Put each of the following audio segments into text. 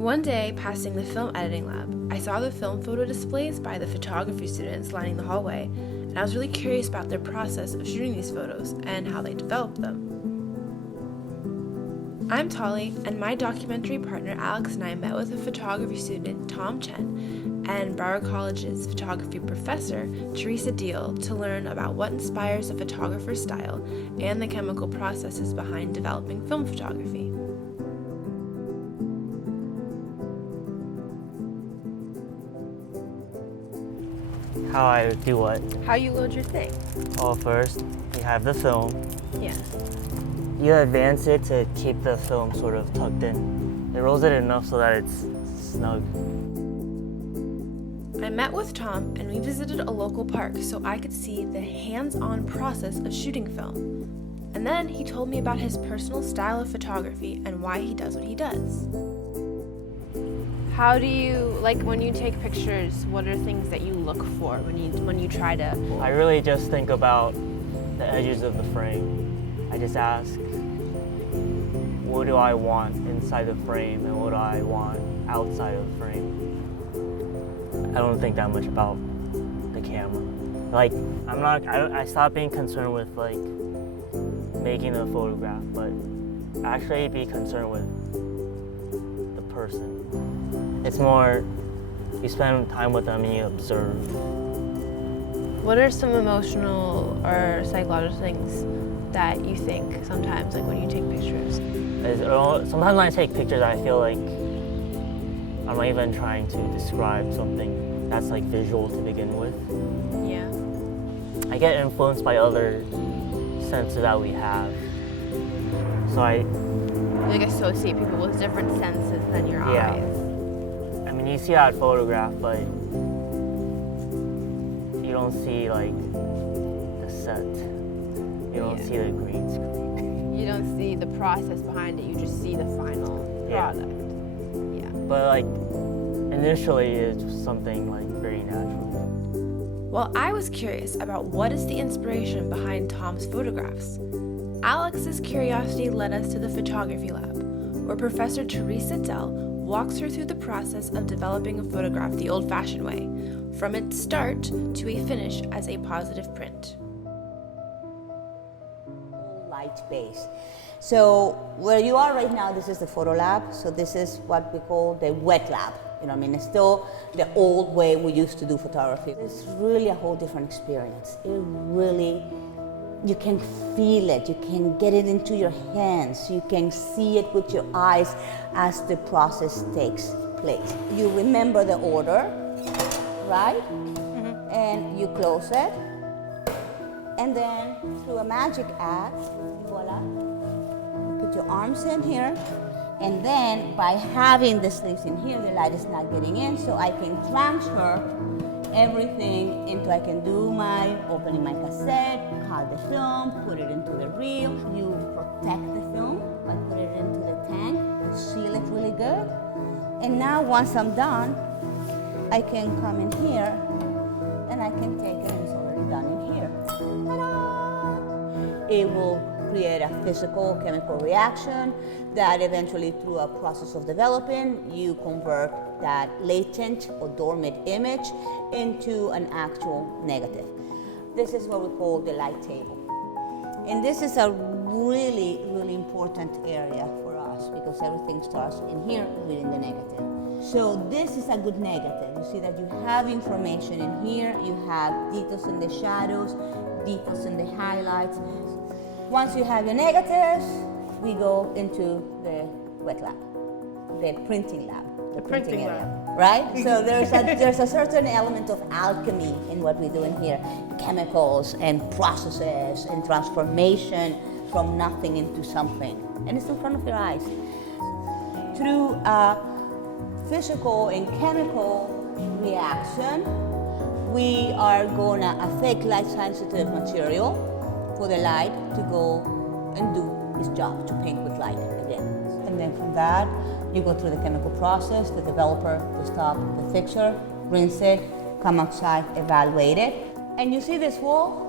One day, passing the film editing lab, I saw the film photo displays by the photography students lining the hallway, and I was really curious about their process of shooting these photos and how they developed them. I'm Tali, and my documentary partner Alex and I met with a photography student, Tom Chen, and Broward College's photography professor, Teresa Deal, to learn about what inspires a photographer's style and the chemical processes behind developing film photography. How I do what? How you load your thing. Well, first, you have the film. Yeah. You advance it to keep the film sort of tucked in. It rolls it enough so that it's snug. I met with Tom and we visited a local park so I could see the hands-on process of shooting film. And then he told me about his personal style of photography and why he does what he does. How do you, when you take pictures, what are things that you look for when you try to? I really just think about the edges of the frame. I just ask, what do I want inside the frame and what do I want outside of the frame? I don't think that much about the camera. I stopped being concerned with making a photograph, but actually be concerned with the person. It's more, you spend time with them and you observe. What are some emotional or psychological things that you think sometimes, when you take pictures? Sometimes when I take pictures, I feel like I'm not even trying to describe something that's visual to begin with. Yeah. I get influenced by other senses that we have. So I associate people with different senses than your eyes. I mean, you see that photograph, but you don't see the set. You don't see the green screen. You don't see the process behind it. You just see the final product. Yeah. But initially, it's something very natural. Well, I was curious about what is the inspiration behind Tom's photographs. Alex's curiosity led us to the photography lab, where Professor Teresa Dell walks her through the process of developing a photograph the old-fashioned way, from its start to a finish as a positive print. Light base. So where you are right now, this is the photo lab. So this is what we call the wet lab. It's still the old way we used to do photography. It's really a whole different experience. You can feel it, you can get it into your hands, you can see it with your eyes as the process takes place. You remember the order, right? Mm-hmm. And you close it, and then through a magic act, voila, put your arms in here, and then by having the sleeves in here, the light is not getting in, so I can transfer everything into, I can do my opening my cassette, cut the film, put it into the reel. You protect the film by putting it into the tank, seal it really good. And now once I'm done, I can come in here and I can take it and it's already done in here. Ta-da! It will create a physical chemical reaction that eventually through a process of developing, you convert that latent or dormant image into an actual negative. This is what we call the light table. And this is a really, really important area for us because everything starts in here within the negative. So this is a good negative. You see that you have information in here, you have details in the shadows, details in the highlights. Once you have your negatives, we go into the wet lab, the printing lab, the printing area, right? So there's a certain element of alchemy in what we do in here, chemicals and processes and transformation from nothing into something, and it's in front of your eyes. Through a physical and chemical reaction, we are gonna affect light-sensitive material for the light to go and do its job, to paint with light again. And then from that, you go through the chemical process, the developer to stop the fixture, rinse it, come outside, evaluate it. And you see this wall?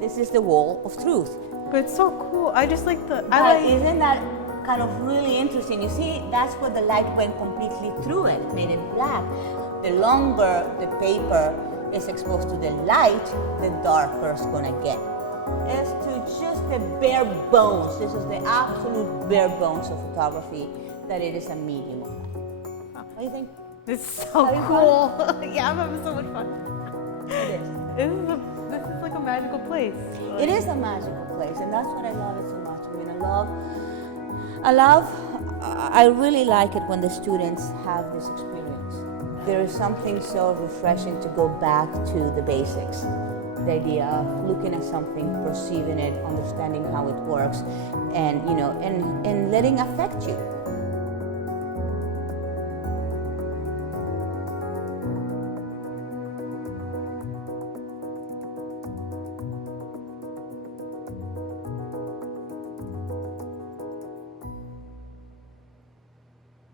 This is the wall of truth. But it's so cool. I just like the, Isn't that kind of really interesting. You see, that's where the light went completely through it, made it black. The longer the paper is exposed to the light, the darker it's gonna get. As to just the bare bones, this is the absolute bare bones of photography, that it is a medium of light. What do you think? This is so Having cool. Yeah, I'm having so much fun. It is. This is like a magical place. It is a magical place, and that's what I love it so much. I mean, I really like it when the students have this experience. There is something so refreshing to go back to the basics. The idea of looking at something, perceiving it, understanding how it works, and and letting it affect you.